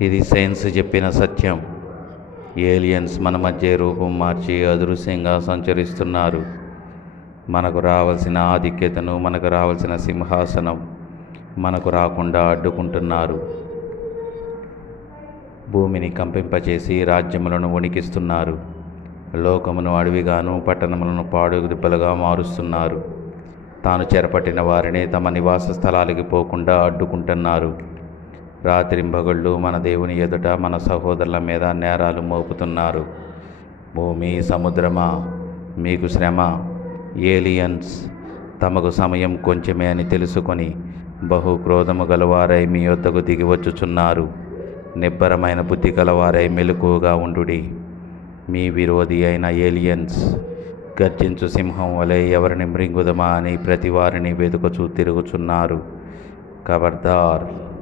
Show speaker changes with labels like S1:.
S1: ఇది సైన్స్ చెప్పిన సత్యం. ఏలియన్స్ మన మధ్య రూపం మార్చి అదృశ్యంగా సంచరిస్తున్నారు మనకు రావాల్సిన ఆధిక్యతను మనకు రావాల్సిన సింహాసనం మనకు రాకుండా అడ్డుకుంటున్నారు. భూమిని కంపింపచేసి రాజ్యములను వణికిస్తున్నారు. లోకమును అడవిగాను పట్టణములను పాడుదిబ్బలుగా మారుస్తున్నారు. తాను చెరపట్టిన వారిని తమ నివాస స్థలాలకి పోకుండా అడ్డుకుంటున్నారు. రాత్రింబగళ్ళు మన దేవుని ఎదుట మన సహోదరుల మీద నేరాలు మోపుతున్నారు. భూమి సముద్రమా? మీకు శ్రమ? ఏలియన్స్ తమకు సమయం కొంచెమే అని తెలుసుకొని బహు క్రోధము గలవారై మీ యొద్దకు దిగి వచ్చుచున్నారు. నిబ్బరమైన బుద్ధి గలవారై మెలకువగా ఉండుడి. మీ విరోధి అయిన ఏలియన్స్ గర్జించు సింహం వలె ఎవరిని మృంగుదమా అని ప్రతి వారిని వెతుకుచూ తిరుగుచున్నారు. ఖబర్దార్